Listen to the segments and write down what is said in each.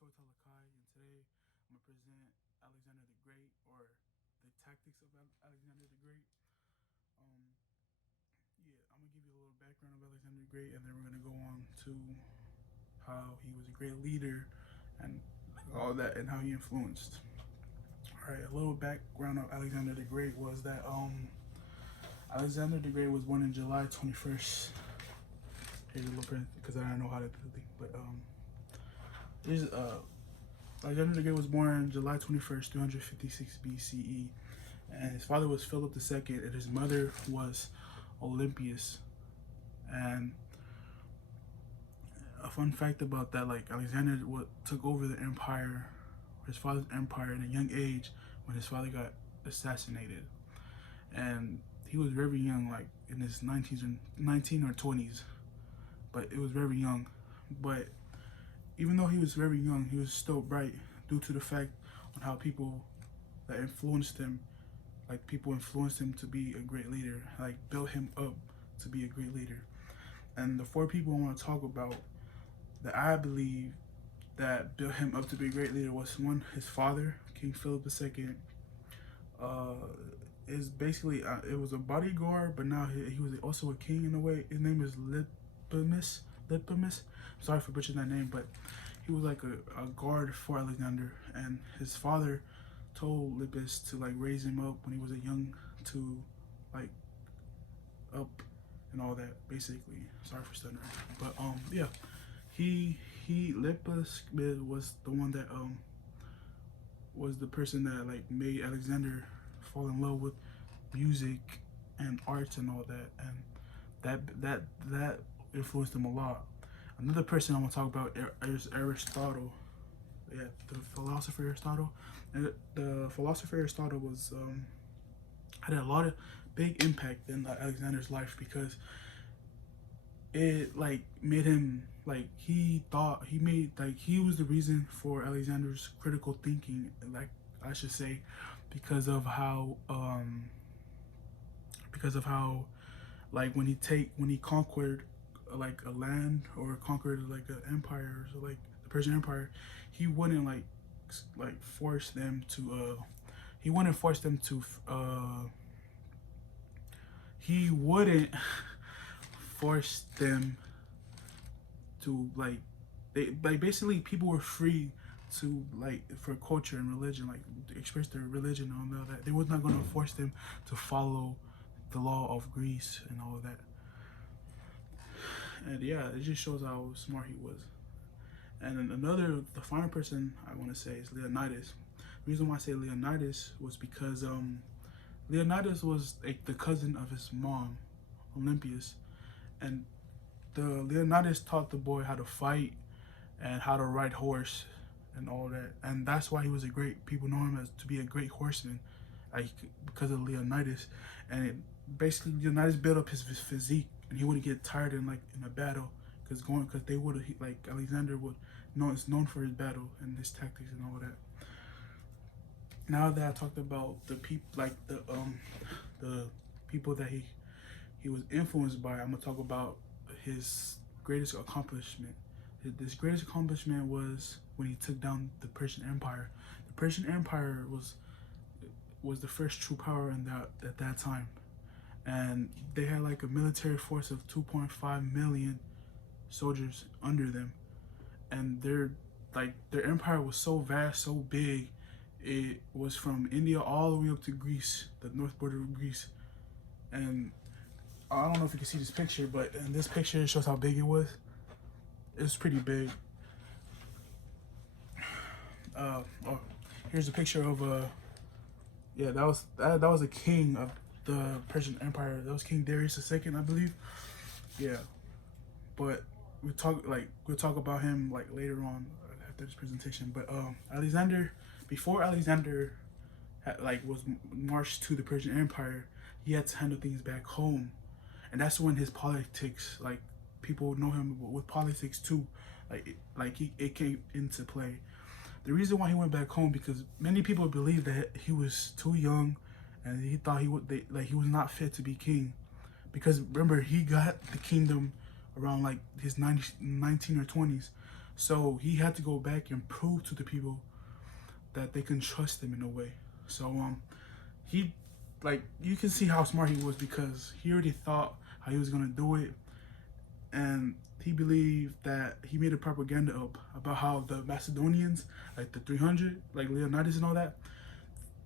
Tor Talakai, and today I'm gonna present Alexander the Great, or the tactics of Alexander the Great. Um, yeah, I'm gonna give you a little background of Alexander the Great, and then we're gonna go on to how he was a great leader and all that, and how he influenced. All right, a little background of Alexander the Great was that Alexander the Great was born in July 21st. Here's a little print because I don't know how to do the thing, but here's Alexander the Great was born July 21st, 356 BCE, and his father was Philip II, and his mother was Olympias. And a fun fact about that, like Alexander took over the empire, his father's empire, at a young age when his father got assassinated, and he was very young, like in his 19 or 20s, but it was very young. But even though he was very young, he was still bright due to the fact on how people that influenced him, like people influenced him to be a great leader, like built him up to be a great leader. And the four people I want to talk about that I believe that built him up to be a great leader was, one, his father, King Philip II. Uh, is basically it was a bodyguard, but now he was also a king in a way. His name is Lipamus. Lipamus. Sorry for butchering that name, but he was like a guard for Alexander, and his father told Lippus to like raise him up when he was a young, to like up and all that. Basically, sorry for stuttering, but yeah, he Lippus was the one that was the person that like made Alexander fall in love with music and arts and all that, and that influenced him a lot. Another person I want to talk about is Aristotle. Yeah, the philosopher Aristotle. And the philosopher Aristotle was had a lot of big impact in Alexander's life, because it like made him, like he thought he made, like he was the reason for Alexander's critical thinking, like I should say, because of how like when he conquered like a land, or conquered like an empire, so like the Persian Empire, he wouldn't like force them to he wouldn't force them to he wouldn't force them to like basically people were free to, like, for culture and religion, like express their religion and all that. They was not going to force them to follow the law of Greece and all of that. And yeah, it just shows how smart he was. And then the final person I want to say is Leonidas. The reason why I say Leonidas was because Leonidas was like the cousin of his mom, Olympias, and the Leonidas taught the boy how to fight and how to ride horse and all that, and that's why he was a great. People know him as to be a great horseman, like because of Leonidas, and basically Leonidas built up his physique, and he wouldn't get tired in a battle, because they would, like Alexander would know is known for his battle and his tactics and all that. Now that I talked about the people, like the people that he was influenced by, I'm gonna talk about his greatest accomplishment. This greatest accomplishment was when he took down the Persian Empire. The Persian Empire was the first true power in that at that time, and they had like a military force of 2.5 million soldiers under them, and their empire was so vast, so big. It was from India all the way up to Greece, the north border of Greece. And I don't know if you can see this picture, but in this picture it shows how big it was. It's pretty big. Oh, here's a picture of yeah, that was a king of the Persian Empire. That was King Darius II, I believe. Yeah, but we'll talk about him like later on after this presentation. But Alexander, before Alexander was marched to the Persian Empire, he had to handle things back home, and that's when his politics, like people know him with politics too, it came into play. The reason why he went back home, because many people believe that he was too young, and he thought he was not fit to be king, because remember he got the kingdom around like his 19 or 20s. So he had to go back and prove to the people that they can trust him in a way. So he, like, you can see how smart he was because he already thought how he was gonna do it, and he believed that he made a propaganda up about how the Macedonians, like the 300, like Leonidas and all that,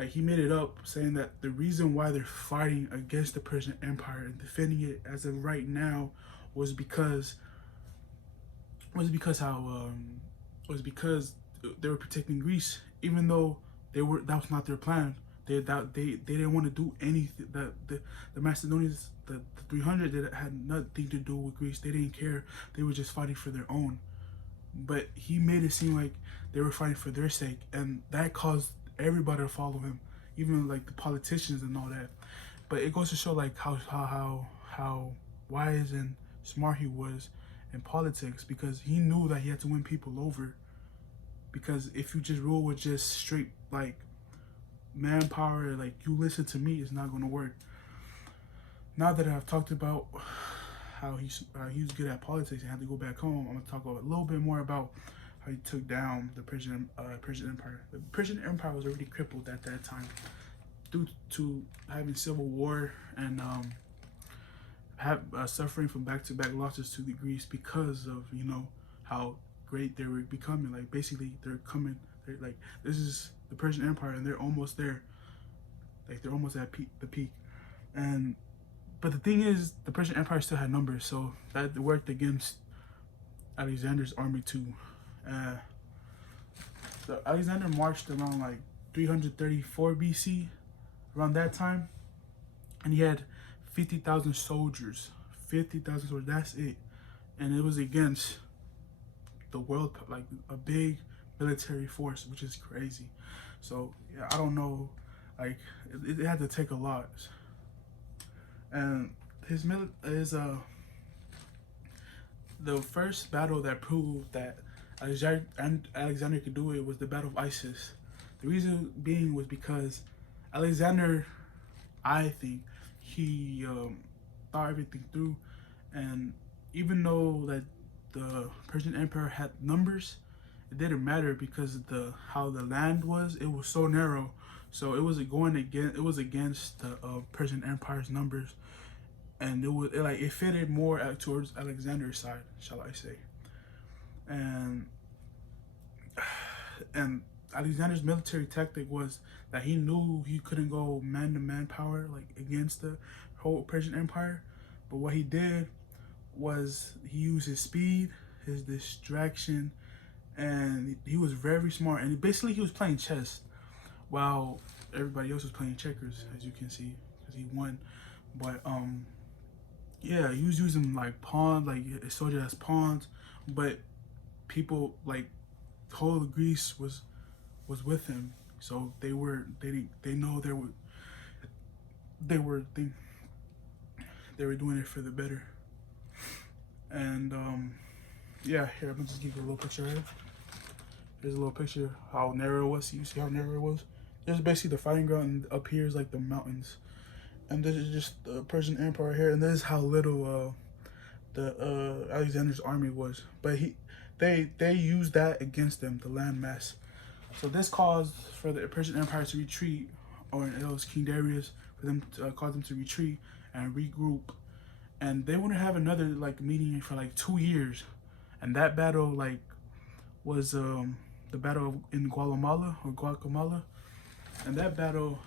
like he made it up saying that the reason why they're fighting against the Persian Empire and defending it as of right now was because was because they were protecting Greece, even though that was not their plan. They didn't want to do anything. The Macedonians, the 300, that had nothing to do with Greece. They didn't care. They were just fighting for their own. But he made it seem like they were fighting for their sake, and that caused everybody to follow him, even like the politicians and all that. But it goes to show like how wise and smart he was in politics, because he knew that he had to win people over. Because if you just rule with just straight like manpower, like you listen to me, it's not gonna work. Now that I've talked about how he was good at politics and had to go back home, I'm gonna talk a little bit more about how he took down the Persian Empire. The Persian Empire was already crippled at that time due to having civil war and suffering from back-to-back losses to the Greece because of how great they were becoming. Like basically they're like, this is the Persian Empire and they're almost there. Like they're almost at the peak. And but the thing is, the Persian Empire still had numbers, so that worked against Alexander's army too. So Alexander marched around like 334 BC, around that time, and he had 50,000 soldiers. 50,000 soldiers, that's it. And it was against the world, like a big military force, which is crazy. So yeah, I don't know, like it had to take a lot. And the first battle that proved that Alexander could do it was the Battle of Issus. The reason being was because Alexander, I think, he thought everything through, and even though that the Persian Empire had numbers, it didn't matter because of how the land was. It was so narrow, so it was against the Persian Empire's numbers, and it fitted more towards Alexander's side, shall I say. And Alexander's military tactic was that he knew he couldn't go man-to-man power like against the whole Persian Empire, but what he did was he used his speed, his distraction, and he was very smart. And basically he was playing chess while everybody else was playing checkers, as you can see, because he won. But yeah, he was using like pawns, like his soldiers as pawns, but people like whole of Greece was with him, so they know they were doing it for the better. And yeah, here I'm gonna just give you a little picture here. Here's a little picture how narrow it was. You see how narrow it was? There's basically the fighting ground, and up here is like the mountains. And this is just the Persian Empire here, and this is how little the Alexander's army was. But they used that against them, the landmass. So this caused for the Persian Empire to retreat, or it was King Darius, for them to cause them to retreat and regroup. And they wouldn't have another like meeting for like 2 years. And that battle like was the battle in Guatemala, and that battle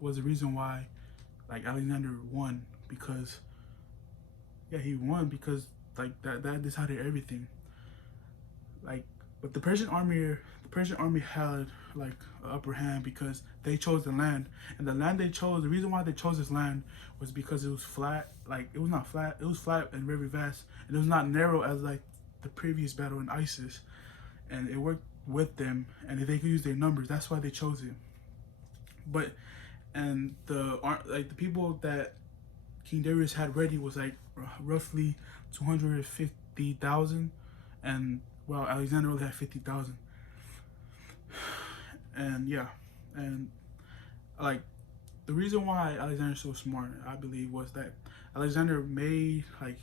was the reason why like Alexander won, because yeah, he won because like that decided everything. Like, but the Persian army had like an upper hand because they chose the land, and the land they chose, the reason why they chose this land was because it was flat. Like it was not flat, it was flat and very vast, and it was not narrow as like the previous battle in Issus, and it worked with them, and they could use their numbers. That's why they chose it. But and the people that King Darius had ready was like roughly 250,000, and well, Alexander only had 50,000. And yeah, and like the reason why Alexander's so smart, I believe, was that Alexander made like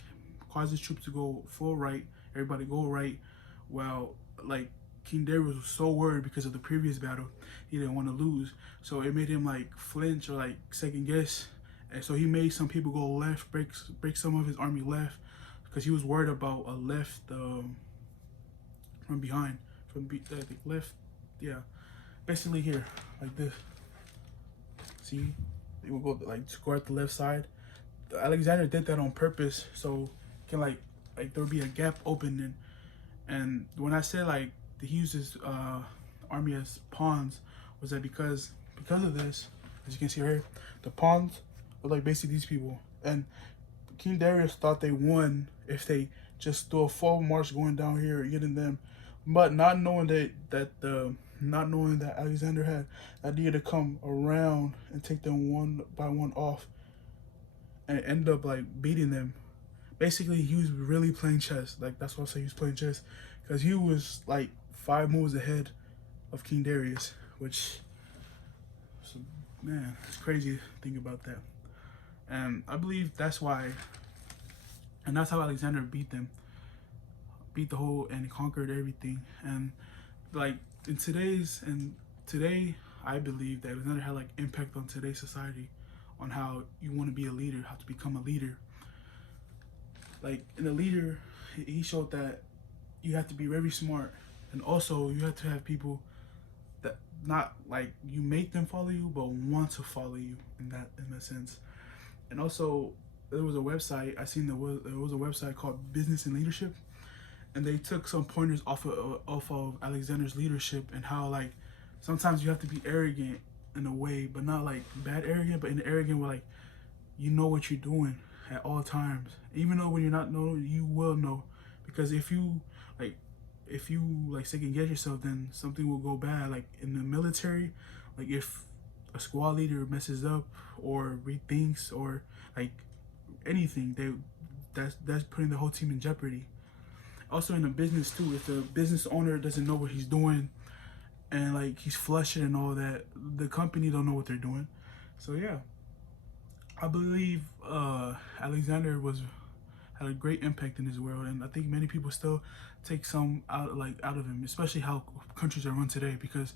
caused his troops to go full right, everybody go right, while like King Darius was so worried because of the previous battle. He didn't want to lose, so it made him like flinch or like second guess, and so he made some people go left, break some of his army left, because he was worried about a left from behind, like left, yeah, basically here like this. See, they will go like score at the left side. Alexander did that on purpose, so can like there would be a gap open. And when I said like he uses army as pawns, was that because of this, as you can see right here, the pawns are like basically these people. And King Darius thought they won if they just do a full march going down here and getting them, but not knowing not knowing that Alexander had idea to come around and take them one by one off, and end up like beating them. Basically, he was really playing chess. Like that's why I say he was playing chess, because he was like 5 moves ahead of King Darius, which, so, man, it's crazy to think about that. And I believe that's why, and that's how Alexander beat them, beat the whole and conquered everything. And like today, I believe that Alexander had like impact on today's society, on how you want to be a leader, how to become a leader. Like in a leader, he showed that you have to be very smart, and also you have to have people that not like you make them follow you, but want to follow you in that sense. And also there was a website I seen, there was a website called Business and Leadership, and they took some pointers off of Alexander's leadership, and how like sometimes you have to be arrogant in a way, but not like bad arrogant, but in arrogant where like you know what you're doing at all times. Even though when you're not know, you will know, because if you second guess yourself, then something will go bad. Like in the military, like if a squad leader messes up or rethinks or like anything, that's putting the whole team in jeopardy. Also in a business too, if the business owner doesn't know what he's doing and like he's flushing and all that, the company don't know what they're doing. So yeah, I believe Alexander had a great impact in his world, and I think many people still take some out of him, especially how countries are run today. Because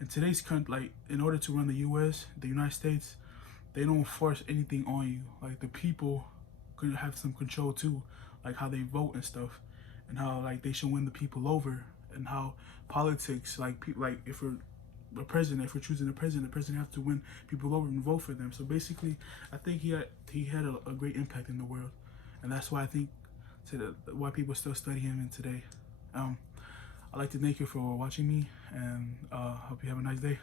in today's country, like in order to run the U.S., the United States, they don't force anything on you. Like the people could have some control too, like how they vote and stuff, and how like they should win the people over, and how politics, like people, like if we're if we're choosing a president, the president has to win people over and vote for them. So basically, I think he had a great impact in the world, and that's why I think why people still study him in today. I'd like to thank you for watching me, and hope you have a nice day.